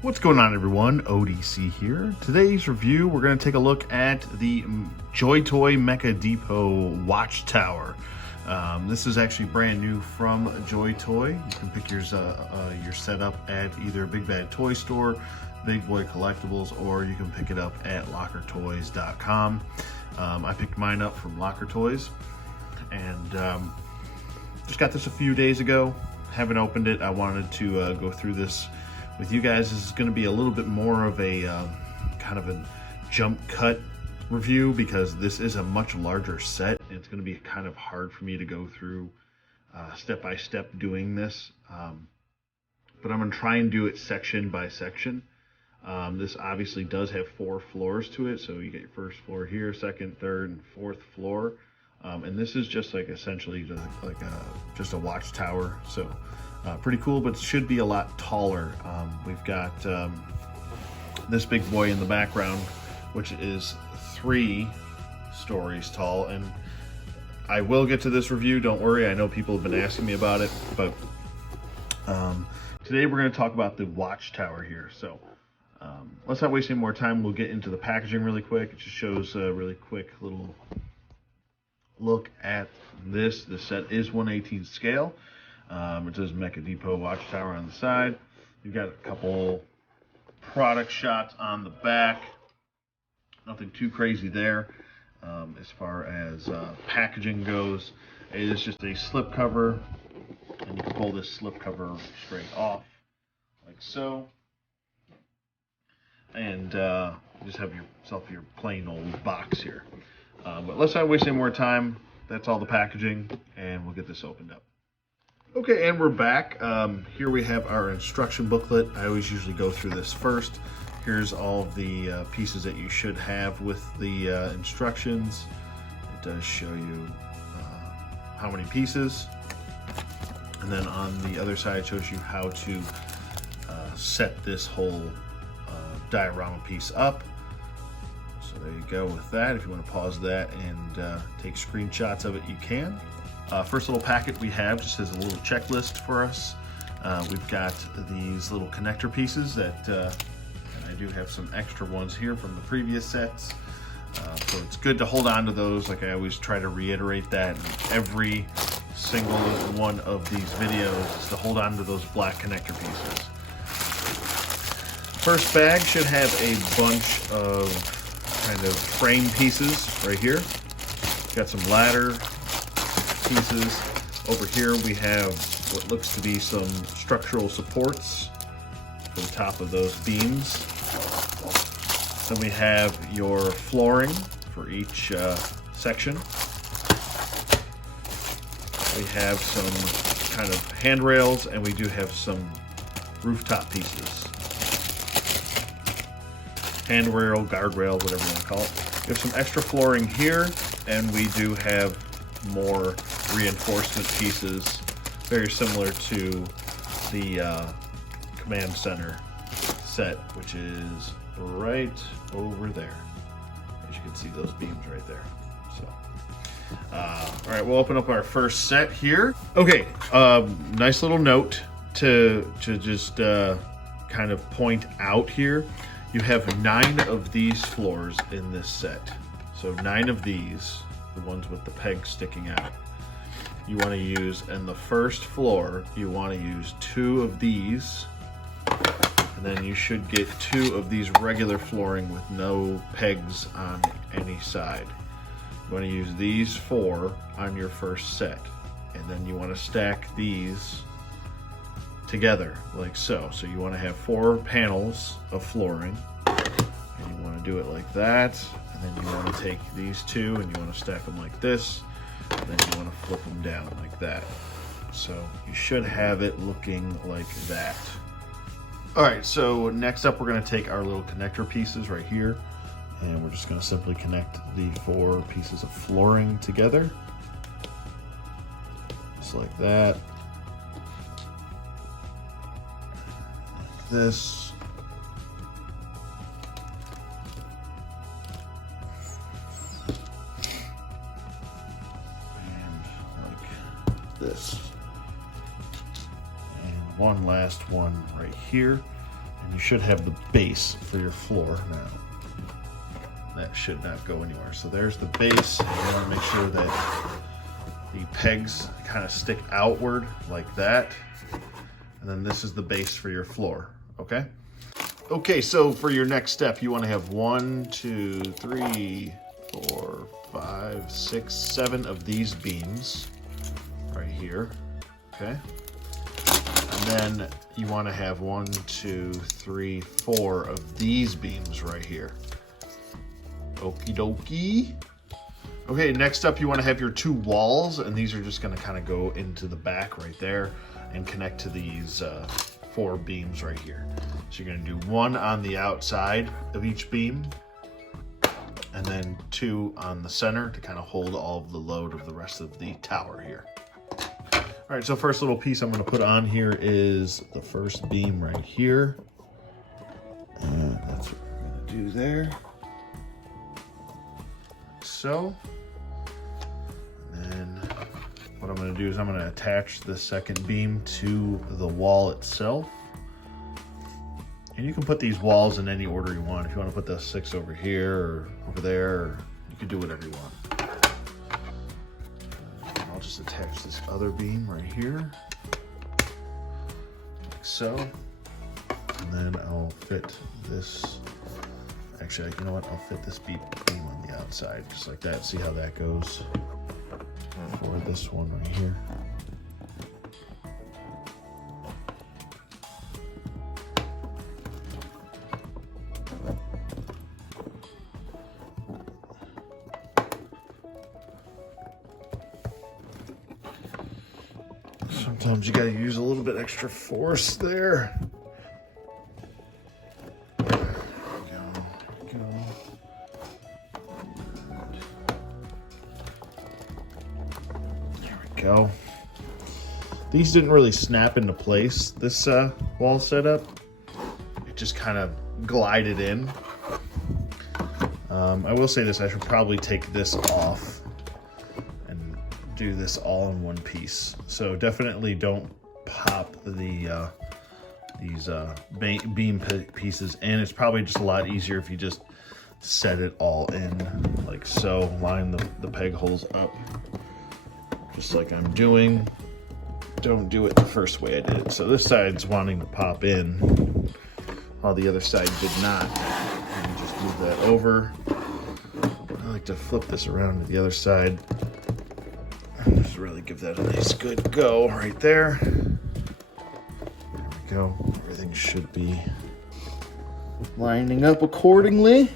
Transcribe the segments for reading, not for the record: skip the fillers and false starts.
What's going on, everyone? ODC here. Today's review, we're going to take a look at the JoyToy Mecha Depot WatchTower. This is actually brand new from JoyToy. You can pick your setup at either Big Bad Toy Store, Big Boy Collectibles, or you can pick it up at lockertoys.com. I picked mine up from Locker Toys, and just got this a few days ago. Haven't opened it. I wanted to go through this with you guys. This is going to be a little bit more of a kind of a jump cut review because this is a much larger set. It's going to be kind of hard for me to go through step by step doing this, but I'm going to try and do it section by section. This obviously does have 4 floors to it, so you get your first floor here, second, third, and fourth floor, and this is just like essentially just a watchtower. So pretty cool, but it should be a lot taller. We've got this big boy in the background, which is 3 stories tall, and I will get to this review, don't worry. I know people have been asking me about it, but today we're going to talk about the watchtower here. So let's not waste any more time. We'll get into the packaging really quick. It just shows a really quick little look at this. The set is 1/18 scale. It says Mecha Depot WatchTower on the side. You've got a couple product shots on the back. Nothing too crazy there. As far as packaging goes, it is just a slip cover, and you can pull this slip cover straight off, like so. And just have yourself your plain old box here. But let's not waste any more time. That's all the packaging, and we'll get this opened up. Okay, and we're back. Here we have our instruction booklet. I always usually go through this first. Here's all of the pieces that you should have with the instructions. It does show you how many pieces. And then on the other side, it shows you how to set this whole diorama piece up. So there you go with that. If you want to pause that and take screenshots of it, you can. First little packet we have just has a little checklist for us. We've got these little connector pieces that, and I do have some extra ones here from the previous sets. So it's good to hold on to those. Like I always try to reiterate that in every single one of these videos, is to hold on to those black connector pieces. First bag should have a bunch of kind of frame pieces right here. Got some ladder pieces. Over here we have what looks to be some structural supports for the top of those beams. Then we have your flooring for each section. We have some kind of handrails, and we do have some rooftop pieces. Handrail, guardrail, whatever you want to call it. We have some extra flooring here, and we do have more reinforcement pieces, very similar to the command center set, which is right over there. As you can see, those beams right there. So all right, we'll open up our first set here. Okay, nice little note to just kind of point out here. You have 9 of these floors in this set. So 9 of these, the ones with the pegs sticking out, you want to use, in the first floor, you want to use 2 of these, and then you should get 2 of these regular flooring with no pegs on any side. You want to use these 4 on your first set, and then you want to stack these together like so. So you want to have 4 panels of flooring, and you want to do it like that, and then you want to take these 2 and you want to stack them like this, and then you want to flip them down like that. So you should have it looking like that. All right, so next up we're going to take our little connector pieces right here, and we're just going to simply connect the 4 pieces of flooring together, just like that. Like this. this. And one last one right here. You should have the base for your floor now. That should not go anywhere. So there's the base. You want to make sure that the pegs kind of stick outward like that. And then this is the base for your floor, okay? Okay, so for your next step, you want to have 1, 2, 3, 4, 5, 6, 7 of these beams right here, okay? And then you want to have 1, 2, 3, 4 of these beams right here. Okie dokie. Okay, next up you want to have your 2 walls, and these are just going to kind of go into the back right there and connect to these 4 beams right here. So you're going to do 1 on the outside of each beam, and then 2 on the center to kind of hold all of the load of the rest of the tower here. All right, so first little piece I'm going to put on here is the first beam right here. And that's what we're going to do there. Like so. And then what I'm going to do is I'm going to attach the second beam to the wall itself. And you can put these walls in any order you want. If you want to put the 6 over here or over there, or you can do whatever you want. I'll just attach this other beam right here, like so. And then I'll fit this, actually, you know what? I'll fit this beam on the outside, just like that. See how that goes for this one right here. Sometimes you gotta use a little bit extra force there. There we go. There we go. These didn't really snap into place, this wall setup. It just kind of glided in. I will say this, I should probably take this off and do this all in one piece. So definitely don't pop the these beam pieces in. It's probably just a lot easier if you just set it all in like so. Line the peg holes up just like I'm doing. Don't do it the first way I did it. So this side's wanting to pop in while the other side did not. And you just move that over. I like to flip this around to the other side. Just really give that a nice good go right there. There we go. Everything should be lining up accordingly.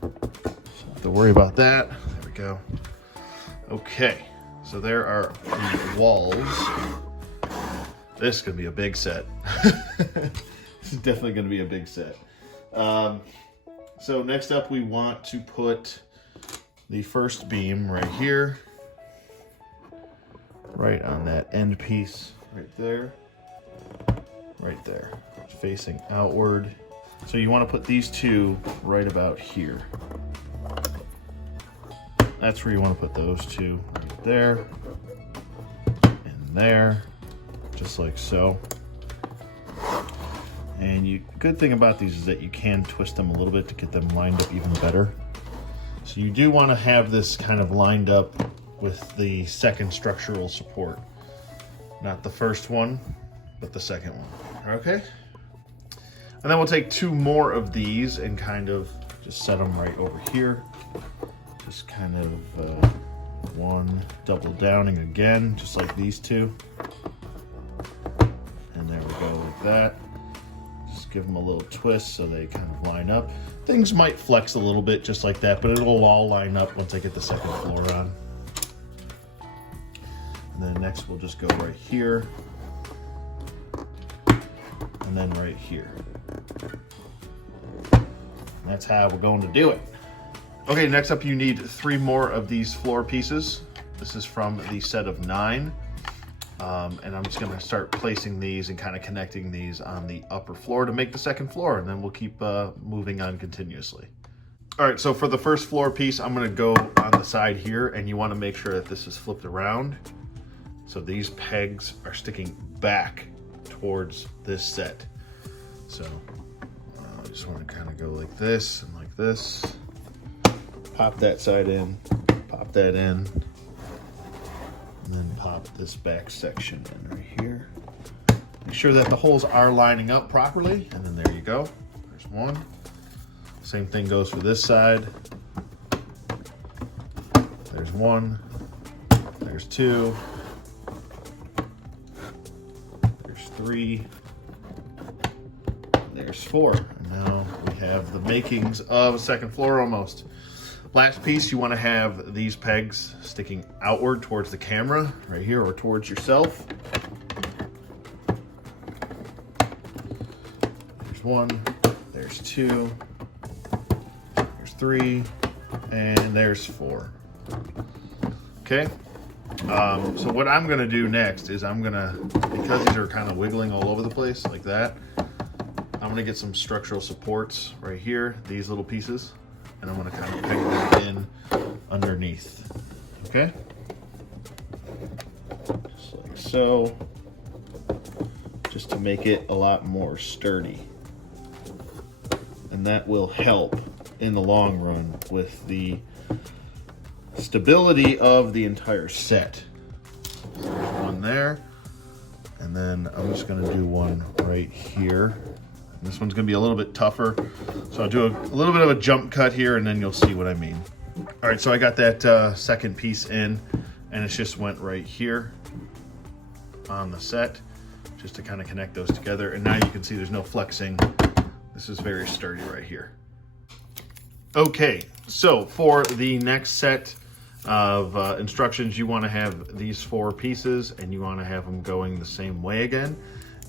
So don't have to worry about that. There we go. Okay, so there are the walls. This is gonna be a big set. This is definitely gonna be a big set. So next up we want to put the first beam right here, right on that end piece right there, facing outward. So you want to put these 2 right about here. That's where you want to put those 2, right there and there, just like so. And good thing about these is that you can twist them a little bit to get them lined up even better. So you do want to have this kind of lined up with the second structural support. Not the first one, but the second one, okay? And then we'll take 2 more of these and kind of just set them right over here. Just kind of one double downing again, just like these 2. And there we go like that. Just give them a little twist so they kind of line up. Things might flex a little bit just like that, but it'll all line up once I get the second floor on. And then next we'll just go right here. And then right here. And that's how we're going to do it. Okay, next up you need 3 more of these floor pieces. This is from the set of 9. And I'm just gonna start placing these and kind of connecting these on the upper floor to make the second floor, and then we'll keep moving on continuously. All right, so for the first floor piece, I'm gonna go on the side here, and you wanna make sure that this is flipped around. So these pegs are sticking back towards this set. So I just want to kind of go like this and like this. Pop that side in, pop that in, and then pop this back section in right here. Make sure that the holes are lining up properly, and then there you go. There's one. Same thing goes for this side. There's one. There's two. There's three. There's four. And now we have the makings of a second floor almost. Last piece, you want to have these pegs sticking outward towards the camera, right here, or towards yourself. There's one, there's two, there's three, and there's four. Okay, so what I'm gonna do next is because these are kind of wiggling all over the place like that, I'm gonna get some structural supports right here, these little pieces, and I'm gonna kind of peg them in underneath, okay? Just like so, just to make it a lot more sturdy. And that will help in the long run with the stability of the entire set. So there's one there, and then I'm just gonna do one right here. This one's gonna be a little bit tougher, so I'll do a little bit of a jump cut here, and then you'll see what I mean. All right, so I got that second piece in, and it just went right here on the set, just to kind of connect those together. And now you can see there's no flexing. This is very sturdy right here. Okay, so for the next set of instructions, you want to have these four pieces, and you want to have them going the same way again.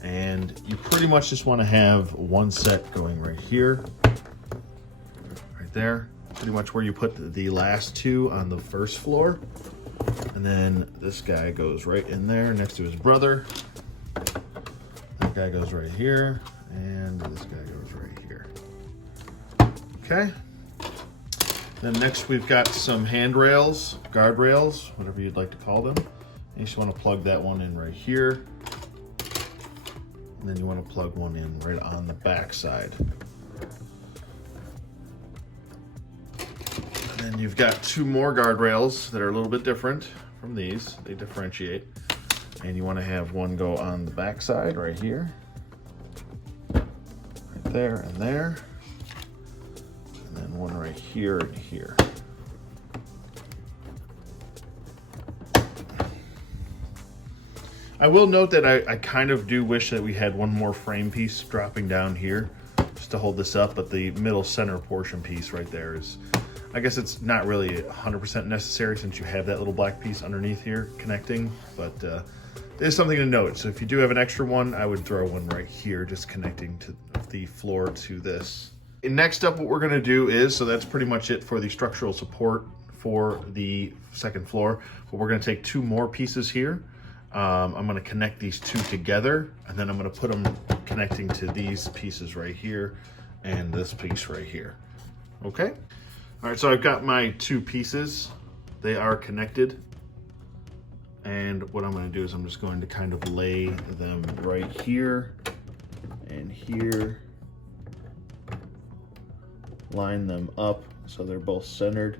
And you pretty much just want to have one set going right here, right there, pretty much where you put the last two on the first floor. And then this guy goes right in there next to his brother. That guy goes right here, and this guy goes right here. Okay. Then next we've got some handrails, guardrails, whatever you'd like to call them. And you just want to plug that one in right here. And then you want to plug one in right on the back side. And then you've got two more guardrails that are a little bit different from these. They differentiate. And you want to have one go on the back side right here. Right there and there. And then one right here and here. I will note that I kind of do wish that we had one more frame piece dropping down here just to hold this up, but the middle center portion piece right there is, I guess it's not really 100% necessary since you have that little black piece underneath here connecting, but there's something to note. So if you do have an extra one, I would throw one right here just connecting to the floor to this. And next up, what we're gonna do is, so that's pretty much it for the structural support for the second floor, but we're gonna take two more pieces here. I'm going to connect these two together, and then I'm going to put them connecting to these pieces right here and this piece right here. Okay. All right, so I've got my two pieces. They are connected. And what I'm going to do is I'm just going to kind of lay them right here and here. Line them up so they're both centered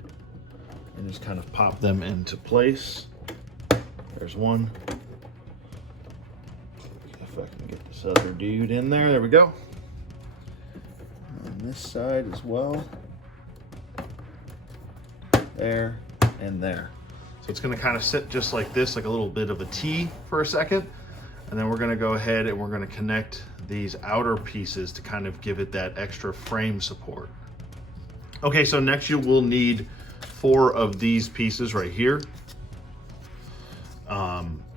and just kind of pop them into place. There's one. If I can get this other dude in there. There we go. On this side as well. There and there. So it's going to kind of sit just like this, like a little bit of a T for a second. And then we're going to go ahead and we're going to connect these outer pieces to kind of give it that extra frame support. Okay, so next you will need 4 of these pieces right here.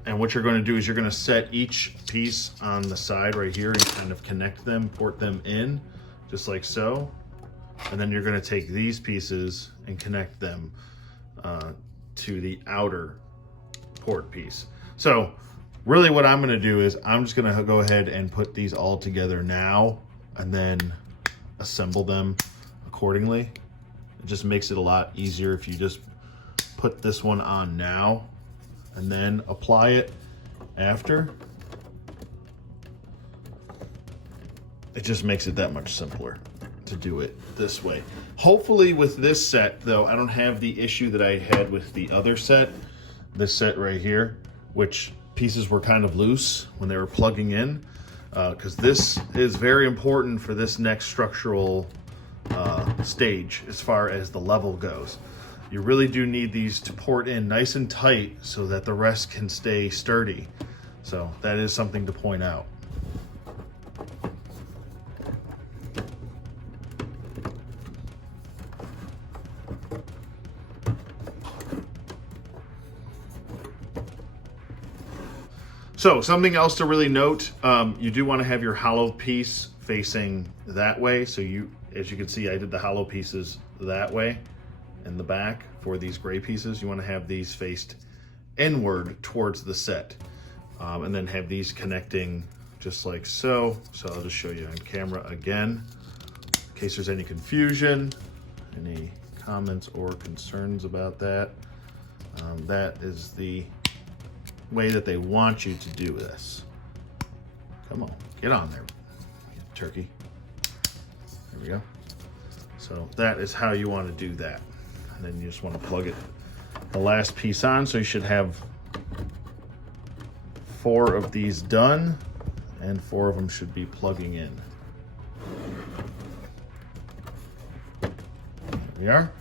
And what you're going to do is you're going to set each piece on the side right here and kind of connect them, port them in, just like so. And then you're going to take these pieces and connect them to the outer port piece. So really what I'm going to do is I'm just going to go ahead and put these all together now and then assemble them accordingly. It just makes it a lot easier if you just put this one on now and then apply it after. it just makes it that much simpler to do it this way. Hopefully with this set though, I don't have the issue that I had with the other set, this set right here, which pieces were kind of loose when they were plugging in, because this is very important for this next structural stage as far as the level goes. You really do need these to port in nice and tight so that the rest can stay sturdy. So that is something to point out. So something else to really note, you do want to have your hollow piece facing that way. So you, as you can see, I did the hollow pieces that way in the back for these gray pieces. You want to have these faced inward towards the set, and then have these connecting just like so. So I'll just show you on camera again, in case there's any confusion, any comments or concerns about that. That is the way that they want you to do this. Come on, get on there, turkey. There we go. So that is how you want to do that. And then you just want to plug it, the last piece on. So you should have 4 of these done, and 4 of them should be plugging in. There we are.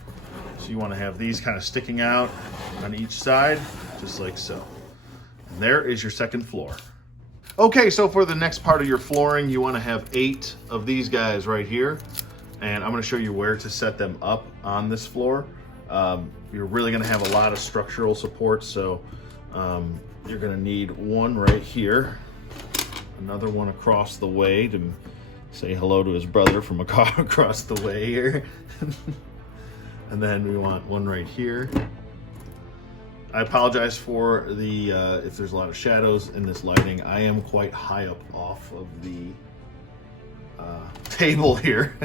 So you want to have these kind of sticking out on each side, just like so. And there is your second floor. Okay, so for the next part of your flooring, you want to have 8 of these guys right here. And I'm going to show you where to set them up on this floor. You're really going to have a lot of structural support, so you're going to need one right here, another one across the way to say hello to his brother from across the way here. And then we want one right here. I apologize for the if there's a lot of shadows in this lighting. I am quite high up off of the table here.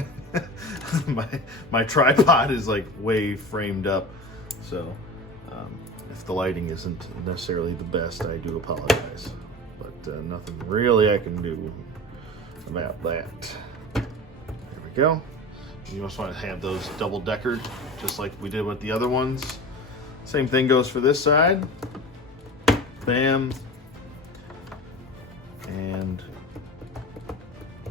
my tripod is like way framed up, so if the lighting isn't necessarily the best, I do apologize, but nothing really I can do about that. There we go. You just want to have those double-deckered just like we did with the other ones. Same thing goes for this side. Bam. And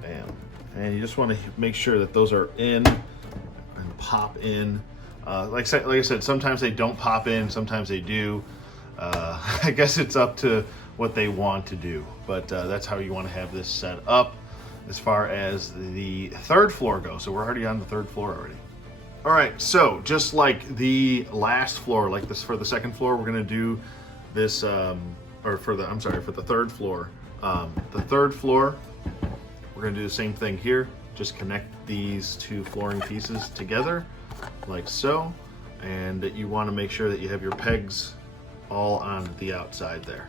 bam. And you just want to make sure that those are in and pop in. Like I said, sometimes they don't pop in, sometimes they do. I guess it's up to what they want to do, but that's how you want to have this set up as far as the third floor goes. So we're already on the third floor already. All right, so just like the last floor, like this for the second floor, we're gonna do this, for the third floor. The third floor, we're gonna do the same thing here. Just connect these 2 flooring pieces together, like so. And you wanna make sure that you have your pegs all on the outside there.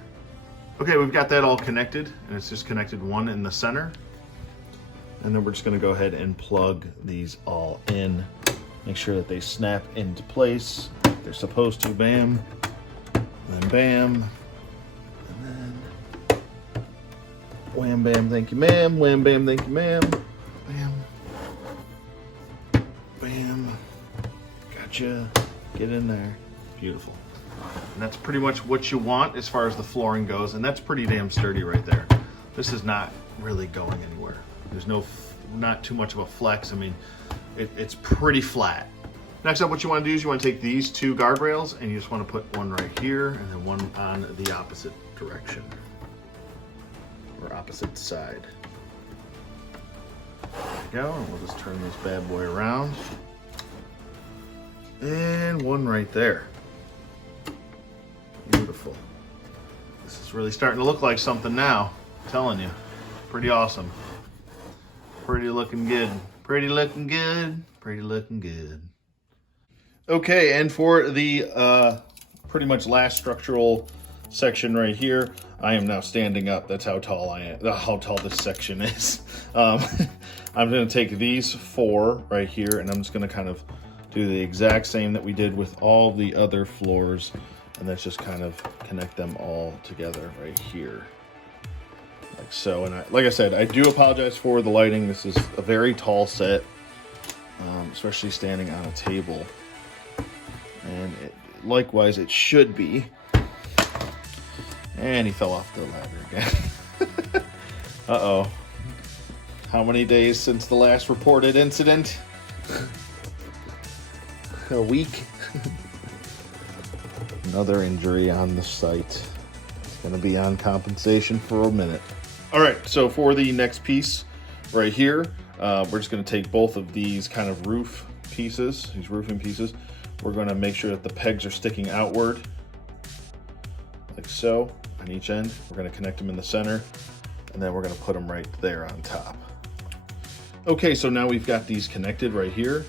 Okay, we've got that all connected, and it's just connected one in the center. And then we're just gonna go ahead and plug these all in. Make sure that they snap into place like they're supposed to. Bam, and then bam, and then wham, bam, thank you, ma'am. Wham, bam, thank you, ma'am. Bam, bam, gotcha. Get in there. Beautiful. And that's pretty much what you want as far as the flooring goes, and that's pretty damn sturdy right there. This is not really going anywhere. There's not too much of a flex. I mean, it's pretty flat. Next up, what you want to do is you want to take these 2 guardrails and you just want to put one right here and then one on the opposite direction or opposite side. There we go, and we'll just turn this bad boy around. And one right there. Beautiful. This is really starting to look like something now. I'm telling you, pretty awesome. Pretty looking good. Pretty looking good. Pretty looking good. Okay, and for the pretty much last structural section right here, I am now standing up. That's how tall I am, how tall this section is. I'm gonna take these 4 right here, and I'm just gonna kind of do the exact same that we did with all the other floors, and let's just kind of connect them all together right here. like so. And like I said, I do apologize for the lighting. This is a very tall set, especially standing on a table. And likewise, it should be. And he fell off the ladder again. Uh-oh. How many days since the last reported incident? A week. Another injury on the site. It's going to be on compensation for a minute. All right, so for the next piece right here, we're just going to take both of these kind of roof pieces, these roofing pieces. We're going to make sure that the pegs are sticking outward, like so, on each end. We're going to connect them in the center, and then we're going to put them right there on top. Okay, so now we've got these connected right here,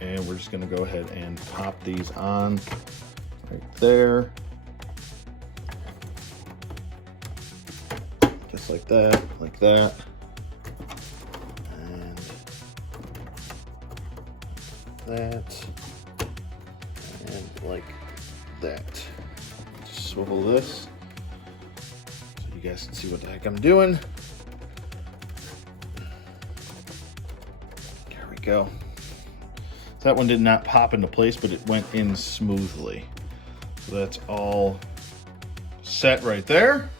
and we're just going to go ahead and pop these on right there. Just like that, and that, and like that. Just swivel this so you guys can see what the heck I'm doing. There we go. So that one did not pop into place, but it went in smoothly. So that's all set right there.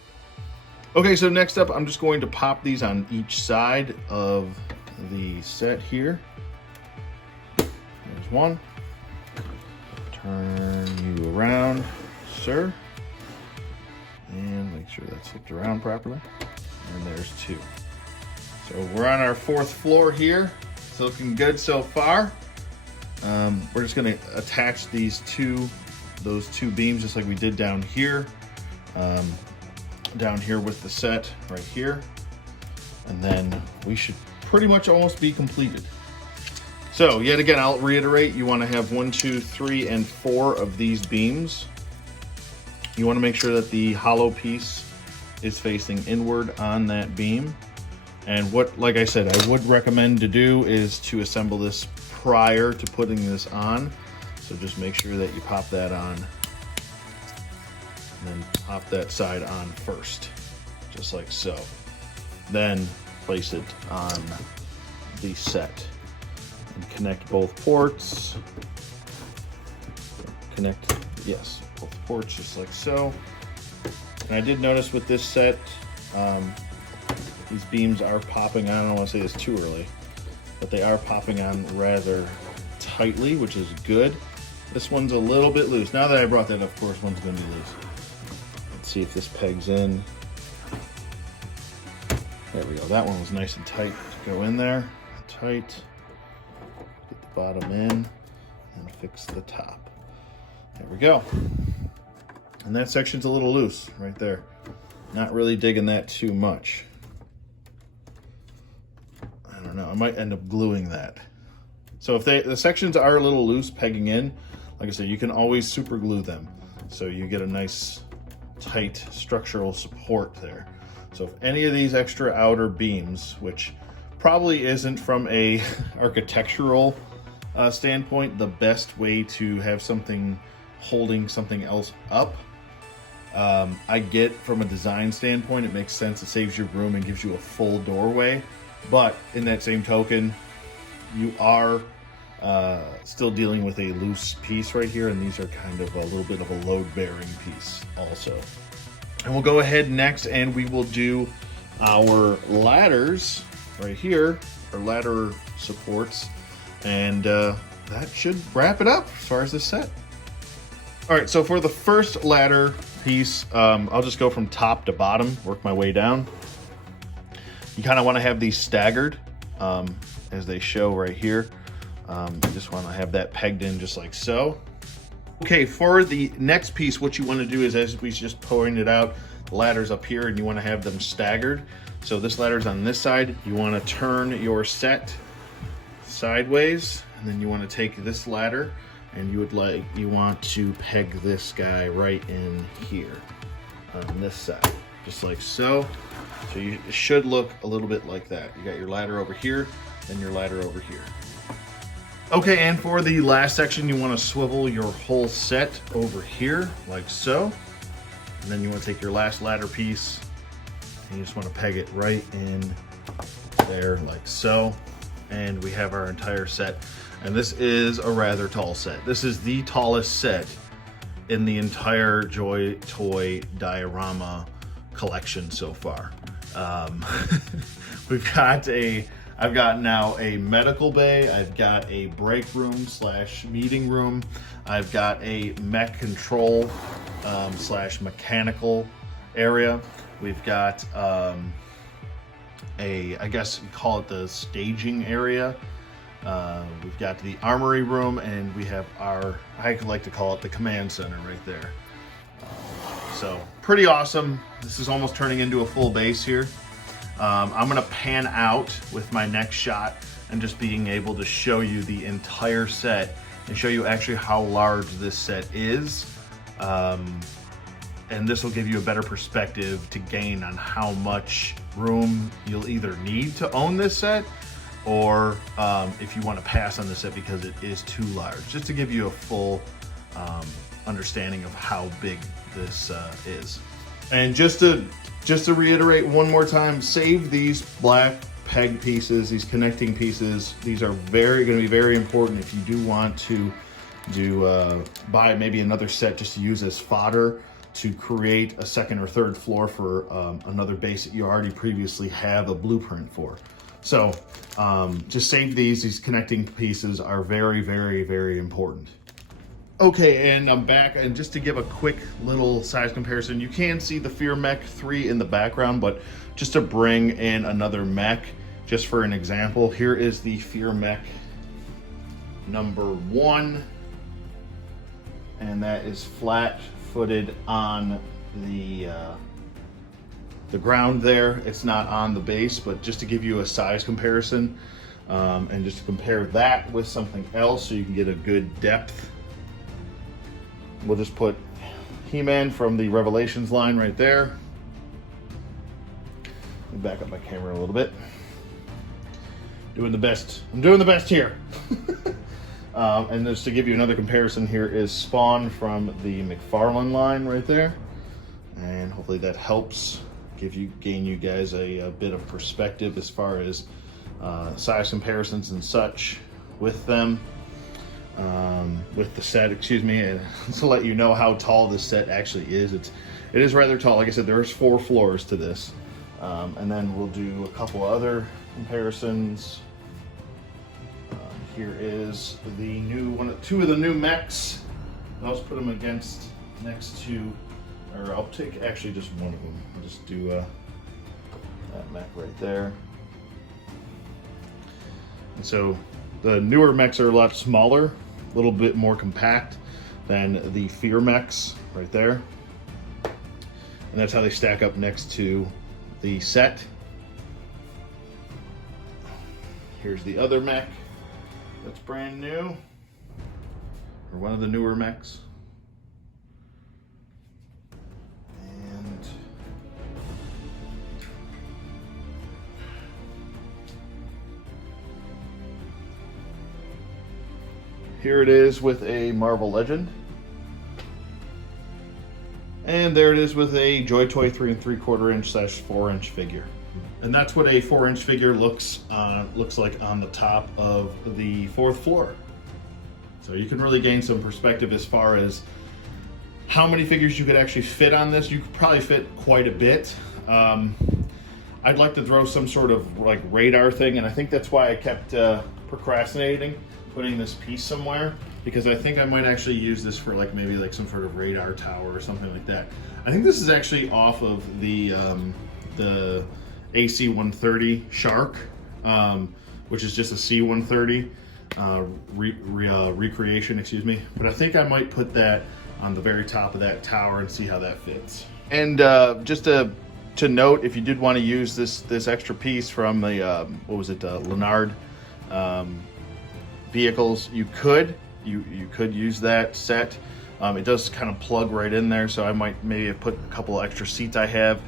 Okay, so next up, I'm just going to pop these on each side of the set here. There's one. Turn you around, sir. And make sure that's flipped around properly. And there's two. So we're on our 4th floor here. It's looking good so far. We're just gonna attach those two beams just like we did down here. Down here with the set right here, and then we should pretty much almost be completed. So yet again, I'll reiterate, you want to have 1, 2, 3, and 4 of these beams. You want to make sure that the hollow piece is facing inward on that beam. And like I said, I would recommend to do is to assemble this prior to putting this on. So just make sure that you pop that on, and then pop that side on first, just like so. Then place it on the set and connect both ports. Yes, both ports just like so. And I did notice with this set, these beams are popping on. I don't want to say this too early, but they are popping on rather tightly, which is good. This one's a little bit loose. Now that I brought that up, of course, one's going to be loose. See if this pegs in. There we go. That one was nice and tight to go in there. Tight. Get the bottom in and fix the top. There we go. And that section's a little loose right there. Not really digging that too much. I don't know. I might end up gluing that. So if the sections are a little loose pegging in, like I said, you can always super glue them. So you get a nice tight structural support there. So if any of these extra outer beams, which probably isn't from a architectural standpoint the best way to have something holding something else up, I get from a design standpoint it makes sense. It saves you room and gives you a full doorway, but in that same token, you are still dealing with a loose piece right here, and these are kind of a little bit of a load-bearing piece also. And we'll go ahead next and we will do our ladders right here, our ladder supports, and that should wrap it up as far as this set. All right, so for the first ladder piece, I'll just go from top to bottom, work my way down. You kind of want to have these staggered as they show right here. You just want to have that pegged in just like so. Okay, for the next piece, what you want to do is, as we just pointed out, the ladder's up here and you want to have them staggered. So this ladder's on this side. You want to turn your set sideways, and then you want to take this ladder and you want to peg this guy right in here on this side, just like so. So it should look a little bit like that. You got your ladder over here, then your ladder over here. Okay, and for the last section, you want to swivel your whole set over here, like so. And then you want to take your last ladder piece And you just want to peg it right in there like so. And we have our entire set. And this is a rather tall set. This is the tallest set in the entire JoyToy diorama collection so far. I've got now a medical bay, I've got a break room slash meeting room, I've got a mech control slash mechanical area. We've got I guess you call it the staging area. We've got the armory room, and we have our, I like to call it the command center right there. So pretty awesome. This is almost turning into a full base here. I'm gonna pan out with my next shot and just being able to show you the entire set and show you actually how large this set is. And this will give you a better perspective to gain on how much room you'll either need to own this set, or if you want to pass on the set because it is too large, just to give you a full understanding of how big this is. And just to reiterate one more time, save these black peg pieces, these connecting pieces. These are going to be very important if you do want to buy maybe another set just to use as fodder to create a second or third floor for another base that you already previously have a blueprint for. So just save these connecting pieces are very, very, very important. Okay, and I'm back, and just to give a quick little size comparison, you can see the Fear Mech 3 in the background, but just to bring in another mech, just for an example, here is the Fear Mech number 1, and that is flat-footed on the ground there. It's not on the base, but just to give you a size comparison, and just to compare that with something else so you can get a good depth. We'll just put He-Man from the Revelations line right there. Let me back up my camera a little bit. Doing the best. I'm doing the best here. And just to give you another comparison, here is Spawn from the McFarlane line right there. And hopefully that helps gain you guys a bit of perspective as far as size comparisons and such with them. With the set, excuse me, and to let you know how tall this set actually is. It is rather tall. Like I said, there's 4 floors to this. And then we'll do a couple other comparisons. Here is the new 2 of the new mechs. I'll just put them next to, or I'll take actually just one of them. I'll just do that mech right there. And so the newer mechs are a lot smaller, a little bit more compact than the Fear mechs right there. And that's how they stack up next to the set. Here's the other mech that's brand new, or one of the newer mechs. And here it is with a Marvel Legend. And there it is with a JoyToy 3 3/4 inch / 4 inch figure. And that's what a 4 inch figure looks like on the top of the 4th floor. So you can really gain some perspective as far as how many figures you could actually fit on this. You could probably fit quite a bit. I'd like to throw some sort of like radar thing, and I think that's why I kept procrastinating putting this piece somewhere, because I think I might actually use this for like maybe like some sort of radar tower or something like that. I think this is actually off of the AC-130 Shark, which is just a C-130 recreation, excuse me. But I think I might put that on the very top of that tower and see how that fits. And just to note, if you did want to use this extra piece from the Leonard vehicles, you could use that set. It does kind of plug right in there, so I might maybe put a couple of extra seats I have,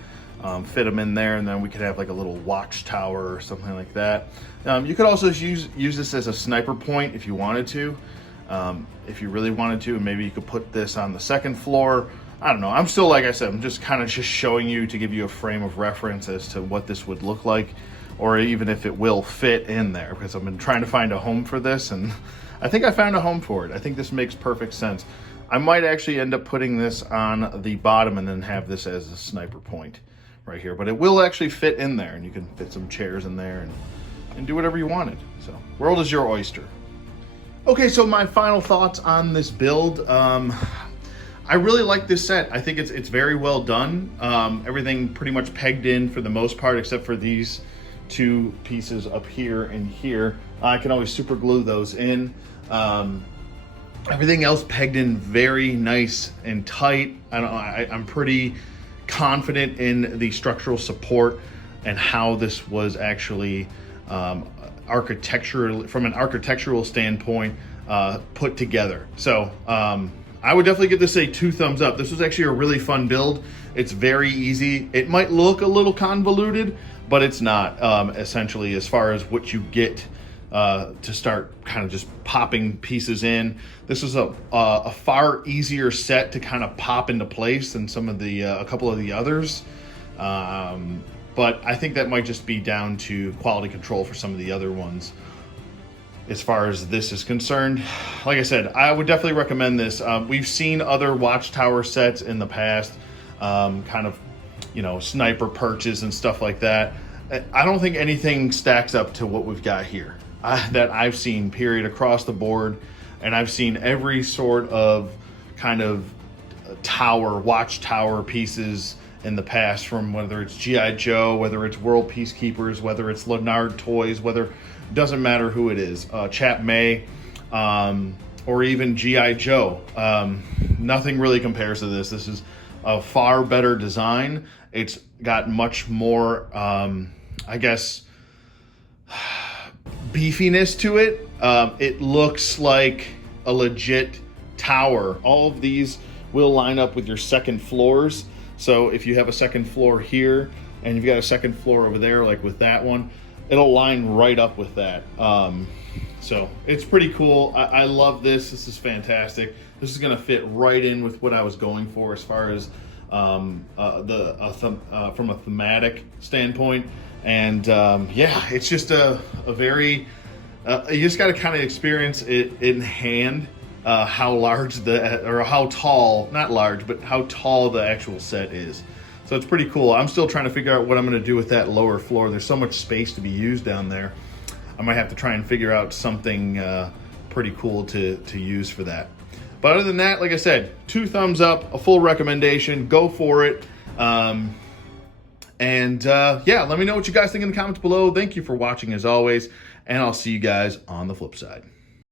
fit them in there, and then we could have like a little watchtower or something like that. You could also use this as a sniper point if you wanted to. If you really wanted to, maybe you could put this on the 2nd floor I don't know. I'm still, like I said, I'm just kind of just showing you to give you a frame of reference as to what this would look like, or even if it will fit in there, because I've been trying to find a home for this, and I think I found a home for it. I think this makes perfect sense. I might actually end up putting this on the bottom and then have this as a sniper point right here, but it will actually fit in there, and you can fit some chairs in there and do whatever you wanted. So, world is your oyster. Okay, so my final thoughts on this build. I really like this set. I think it's very well done. Everything pretty much pegged in for the most part, except for these two pieces up here and here. I can always super glue those in. Everything else pegged in very nice and tight. I'm pretty confident in the structural support and how this was actually architectural, from an architectural standpoint, put together. So I would definitely give this a 2 thumbs up. This was actually a really fun build. It's very easy. It might look a little convoluted, but it's not, essentially, as far as what you get to start kind of just popping pieces in. This is a far easier set to kind of pop into place than some of the a couple of the others. But I think that might just be down to quality control for some of the other ones. As far as this is concerned, like I said, I would definitely recommend this. We've seen other Watchtower sets in the past, kind of, you know, sniper perches and stuff like that. I don't think anything stacks up to what we've got here that I've seen, period, across the board. And I've seen every sort of kind of Watchtower pieces in the past, from whether it's G.I. Joe, whether it's World Peacekeepers, whether it's Leonard Toys, doesn't matter who it is, Chap May, or even G.I. Joe. Nothing really compares to this. This is a far better design. It's got much more, I guess, beefiness to it. It looks like a legit tower. All of these will line up with your second floors. So if you have a second floor here and you've got a second floor over there, like with that one, it'll line right up with that. So it's pretty cool. I love this. This is fantastic. This is gonna fit right in with what I was going for as far as from a thematic standpoint. And yeah, it's just a very, you just gotta kind of experience it in hand, how large or how tall, not large, but how tall the actual set is. So it's pretty cool. I'm still trying to figure out what I'm gonna do with that lower floor. There's so much space to be used down there. I might have to try and figure out something pretty cool to use for that. But other than that, like I said, 2 thumbs up, a full recommendation, go for it. Yeah, let me know what you guys think in the comments below. Thank you for watching as always, and I'll see you guys on the flip side.